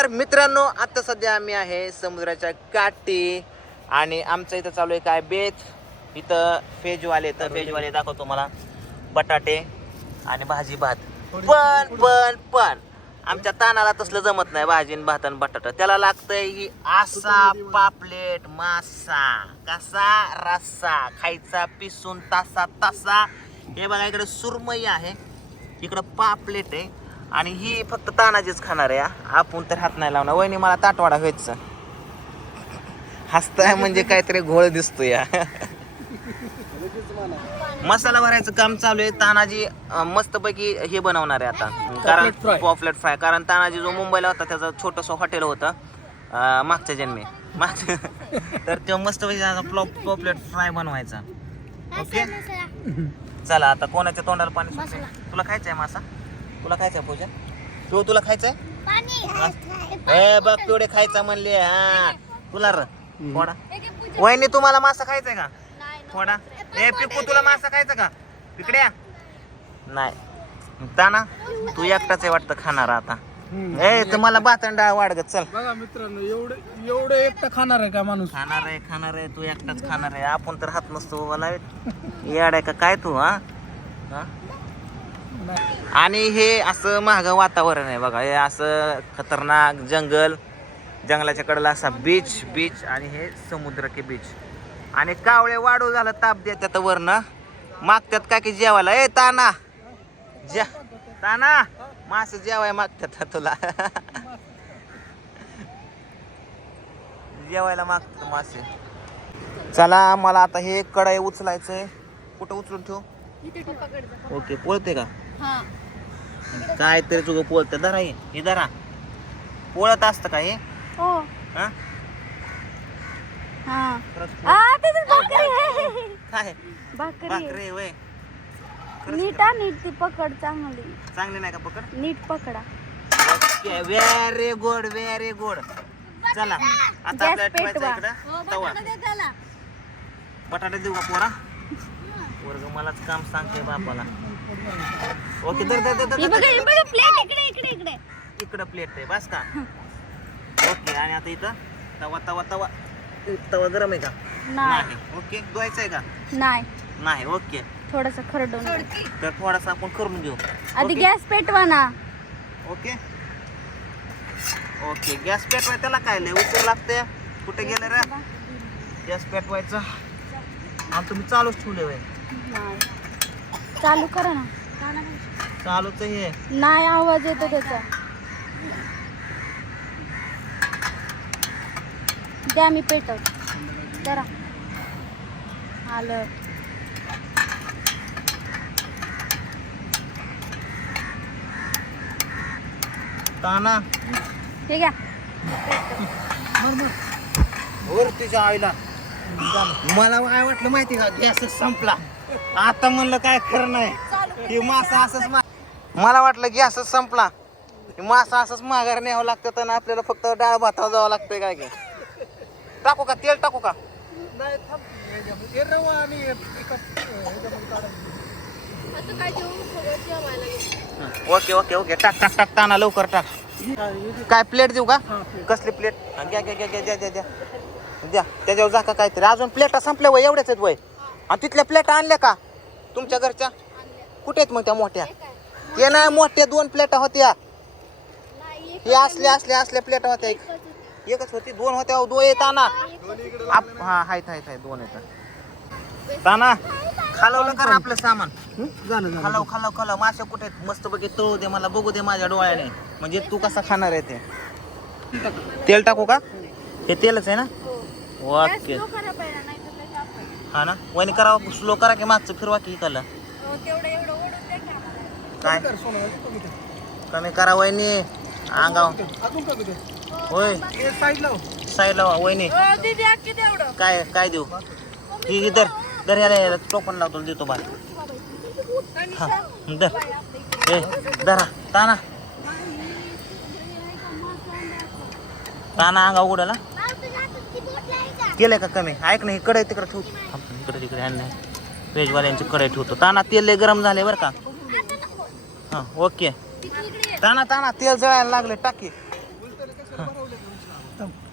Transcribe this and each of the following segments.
तर मित्रांनो आता सध्या आम्ही आहे समुद्राच्या काठी आणि आमचं इथं चालू आहे काय बेत? इथं फेजवाले तर फेजवाले दाखवतो मला. बटाटे आणि भाजी भात. पण पण पण आमच्या तानाला तसलं जमत नाही भाजी आणि भात आणि बटाटा. त्याला लागतंय ही आसा पापलेट मासा. कसा? रस्सा. खायचा पिसून तासा तासा. हे बघा इकडे सुरमई आहे. इकडं पापलेट आहे. आणि ही फक्त तानाजीच खाणार आहे. आपण तर हात नाही लावणार. वहिनी मला ताटवाडा व्हायचं. हसताय म्हणजे काहीतरी घोळ दिसतो या. मसाला भरायचं काम चालू आहे. तानाजी मस्तपैकी हे बनवणार आहे आता. कारण. पॉपलेट फ्राय कारण तानाजी जो मुंबईला होता त्याचं छोटंसं हॉटेल होतं. मागच्या जन्मी. मागच्या तर तो मस्तपैकी पॉपलेट फ्राय बनवायचा. ओके? चला आता कोणाच्या तोंडाला पाणी? तुला खायचंय मासा? तुला खायचंय पूजा? तू तुला खायचंय? ए बघ पिवडे खायचा म्हणले हा. तुला र थोडा वहिनी तुम्हाला मासा खायचंय का? थोडा ए पिकू तुला मासा खायचा का? इकडे या. नाही. ताना तू एकटाच आहे वाटतं खाणार आता. ए तुम्हाला बातंडा वाढगत चल. बघा मित्रांनो एवढं एवढं एकटा खाणार आहे का माणूस? खाणार आहे खाणार आहे तू एकटाच खाणार आहे. आपण तर हात नसतो मला याड आहे का? काय तू हा? हा? आणि हे असं महाग वातावरण आहे बघा. हे असं खतरनाक जंगल जंगलाच्या कडला असा बीच बीच आणि हे समुद्र के बीच आणि कावळे वाढू झालं ताप देतात वरनं. मागतात काय की जेवायला? ए ताना! जे ताना! मास जेवाय मागतात तुला. जेवायला मागतात मासे. चला मला आता हे कडाई उचलायचंय. कुठं उचलून ठेवू? ओके पोळते का? काय तरी तुझं पोळत. धरा हे. हे धरा. पोळत असतं का हे? हो. हा? हा. पोळ- भाकरी आहे. वय. नीट हा नीट ती पकड चांगली. चांगली नाही का पकड? नीट पकडा. Okay very good very good चला आता गॅस आपल्याला ठेवायचं पेटवा. इकडं. तवा. बटाटे देऊ का पोरा? वर्ग मलाच काम सांगते बापाला. ओके हे बघा हे बघा प्लेट इकडे इकडे इकडे. इकडं प्लेट आहे बस का? ओके आणि आता इथं तवा तवा तवा. तवा गरम आहे का? नाही. ओके धुवायचं आहे का? नाही. नाही ओके. थोडस खरडून तर थोडासा आपण करून घेऊ. आधी ओके? गॅस पेटवा ना. ओके? ओके गॅस पेटवाय त्याला काय लय उशीर लागते? कुठे गेले रे? गॅस पेटवायचं. आणि तुम्ही चालूच ठेवले वय नाही. चालू करा ना. चालूच हे नाही आवाज येतो त्याचा. द्या मी पेटव जरा आलं. ताना. हे घ्या. वर तुझ्या आईला. मला काय वाटलं माहिती का गॅस संपला. आता म्हणलं काय खरं नाही. हे मासा असंच मा- मला वाटलं गॅसच संपला. हे मासा असंच माघार न्यावं लागतं आणि आपल्याला फक्त डाळ भातावर जावं लागतंय काय काय. टाकू का? तेल टाकू का. Okay okay okay. टाक टाक टाक. ताना लवकर टाक. काय प्लेट देऊ का. कसली प्लेट? घ्या घ्या घ्या घ्या द्या द्या द्या द्या. त्याच्यावर जा का काहीतरी. अजून प्लेटा संपल्या वय एवढ्याच आहेत वय. आणि तिथल्या प्लेटा आणल्या का? तुमच्या घरच्या? कुठे आहेत मग त्या मोठ्या? ते नाही मोठ्या दोन प्लेटा होत्या. हे असल्या असल्या असल्या प्लेटा होत्या. एक एकच होती दोन होत्या. अहो, दोन येत ना आप- हा आहेत आहेत आहेत दोन येतात ताना खालवलं कर आपलं सामान. हं? खालाव खालाव खालाव. मासे कुठे आहेत? मस्त पैकी तळू दे मला बघू दे माझ्या डोळ्याने. म्हणजे तू कसा खाणार आहे ते. तेल टाकू. का? हे तेलच आहे ना? ओके. हा ना? वहिनी करावं स्लो करा की मागचं फिरवा की इकडलं? काय? कर, सोनं, अजून कमी कर. कमी करा वहिनी. अंगाव. अजून कमी कर. होय. हे साईड लाव. साईडला वा वहिनी. काय काय देऊ? ही इधर दर याला याला. टोपण लावतो देतो बा हा. दर ए धरा. ताना. ताना अंगा उडाला केलंय का कमी? ऐक ना इकडे तिकडे ठेवतो इकडे तिकडे ह्यांना व्हेजवाल्यांची कढई ठेवतो. ताना तेल लय गरम झाले बरं का? हां ओके. ताना ताना तेल जळायला लागले टाकी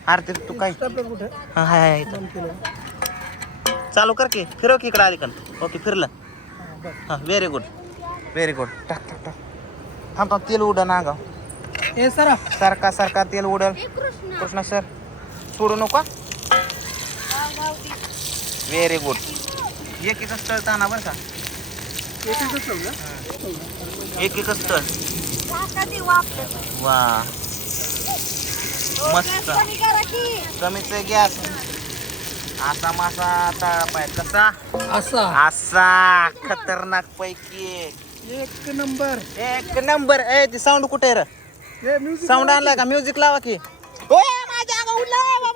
अरे ते तू काय? हा हाय हाय चालू कर की फिरव की इकडे अलीकडं ओके फिरलं. हा, हां व्हेरी गुड व्हेरी गुड टाक टाक टाक. थांब थांब तेल उडा ना गाव सारखा सारखा तेल उडल. कृष्णा. सर सोडू नका व्हेरी गुड एक एकच तळ ताना बरं का. एक एकच तळ वा. मस्त. कमीच गॅस. असा मासा तळा पाहिजे कसा? असा. असा. खतरनाक पैकी एक नंबर. एक नंबर. ए ती साऊंड कुठे आहे रे? हे म्युझिक साऊंड आणलाय का. म्युझिक लावा की. ओय, माझ्या उडला.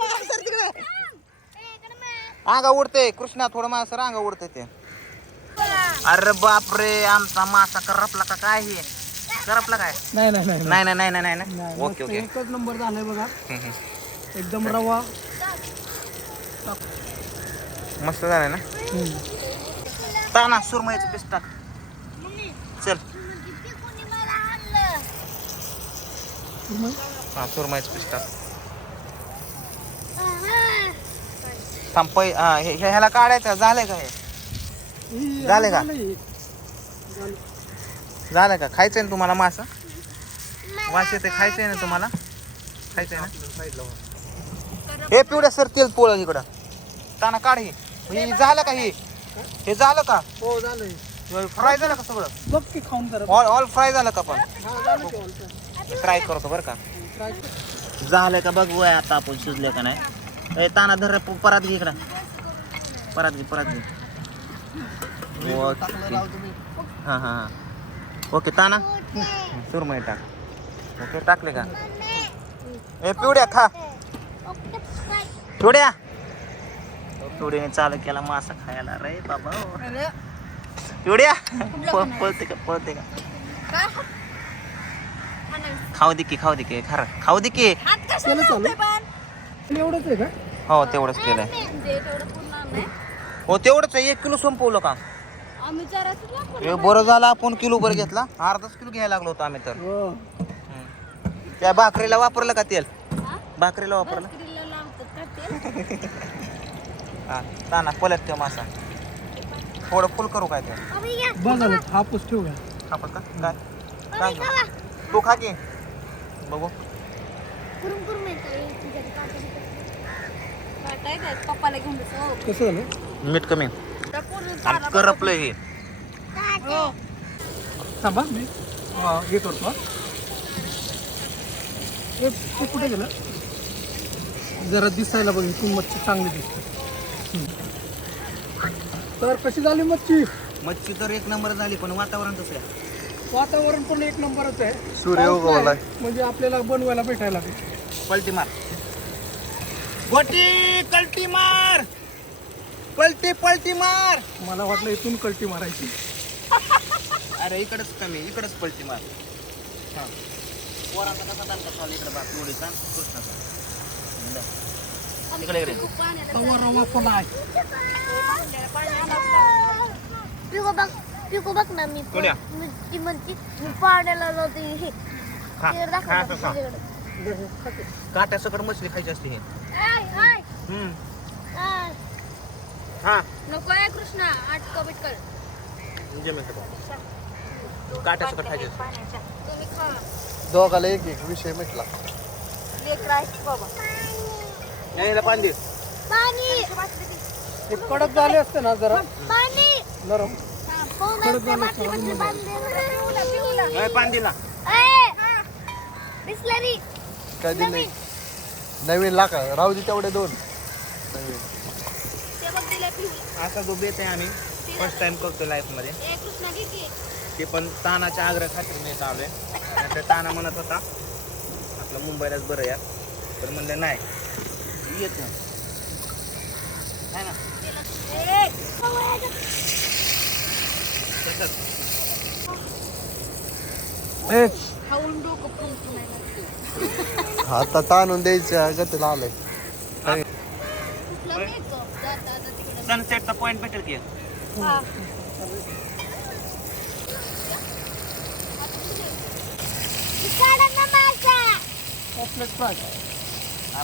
अंगा उडते कृष्णा थोडं माझं अंगा उडते ते. अरे बापरे आमचा मासा करपला का काय हे? करपला काय? नाही नाही नाही नाही. नाही नाही नाही नाही नाही, ओके मस्त ओके. एकच नंबर झालाय बघा. हम्म, हम्म. एकदम रवा. मस्त झालं ना? ताना सुरमईचं पीस टाक. चल. हा सुरमईचं पीस टाक. थांब पै हा हे हे- ह्याला काढायचं झालंय का हे? झाले का? झालं का? खायचंय ना तुम्हाला मासं? वास येते खायचंय ना तुम्हाला? खायचंय ना? हे पिवड्या सर तेल पोळ इकडं. ताना काढ हे. हे झालं का हे? हे झालं का? हो झालंय. फ्राय झालं का सगळं? बघ की खाऊन जरा. ऑल ऑल फ्राय झालं का पण? हा झालं की all. ट्राय करतो बरं का. Try कर. झालं का बघूया आता आपण शिजले का नाही? ए ताना धर परात घे इकडं. परात घे परात घे. ओके. हाँ हाँ हाँ. ओके ताना. सुरमई टाक. ओके टाकले का? ए पिवड्या खा. पिवड्या. पिवड्याने चालू केला मासा खायला रे बाबा. पिवड्या. पळते का पळते का? खाऊ दे की खाऊ दे की खरं खाऊ दे की. एवढंच आहे का? हो तेवढंच केलंय. हो तेवढंच आहे. एक किलो संपवलं का? हे बरं झालं आपण किलो भर घेतला. अर्धाच किलो घ्यायला लागलो होतो आम्ही तर. हो. त्या भाकरीला वापरलं का तेल? भाकरीला वापरलं? हा ताना पलट ठेव मासा. थोडं फुल करू काय ते? बस झालं हापूस ठेवू का आपण का? काय? काय घेऊ? तू खा की. बघू. पप्पाला घेऊन. कसं झालं मीठ कमी. करपलं हे. थांबा मी हा, हे करतो हा. हे ते कुठे गेलं? जरा दिसायला बघ इथून मच्छी चांगली दिसते. तर कशी झाली मच्छी? मच्छी तर एक नंबर झाली पण वातावरण कसं आहे. वातावरण पण एक नंबरच आहे. सूर्य पाऊस उगवलाय. म्हणजे आपल्याला बनवायला भेटायला लागेल. पलटी मार. गोटी कलटी मार. पलटी पलटी मार. मला वाटलं इथून कल्टी मारायची. अरे इकडच कमी इकडच पलटी मार. हा. पोराचा कसा चालू इकडे बाप उडीचा कृष्णाचा. इकडे इकडे तवा रवा पण आहे पिको बघ. पिको बघ ना मी कोण्या? मी ती म्हणती मी पाण्याला जाते हे. ते. काट्या सकट मछली खायची असते हे. आय, आय, हम्म. आय. हा. नको आहे कृष्णा आटक बिटकल काट्या सकट खायची असते. तुम्ही खा. दोघाला एक एक विषय मिटला. लेकरं आहेत बाबा. यायला पाणी दे. पाणी. हे कडक झाले असते ना जरा. पाणी. नरम. नवीन. लाख राहू दे तेवढे दोन. असा जो बेत आहे आम्ही फर्स्ट टाइम करतो लाईफमध्ये. ते पण तानाच्या आग्रह खात्रीने चालू आहे ताना म्हणत होता आपलं मुंबईलाच बरं या तर म्हणलं नाही. येत ना? ए खाऊन डोकं फुंकून आहे. आता ताणून द्यायच्या गतीला आलंय कुठलं मेकअप जाता आता तिकडे सनसेटचा पॉईंट भेटेल की हा काढा ना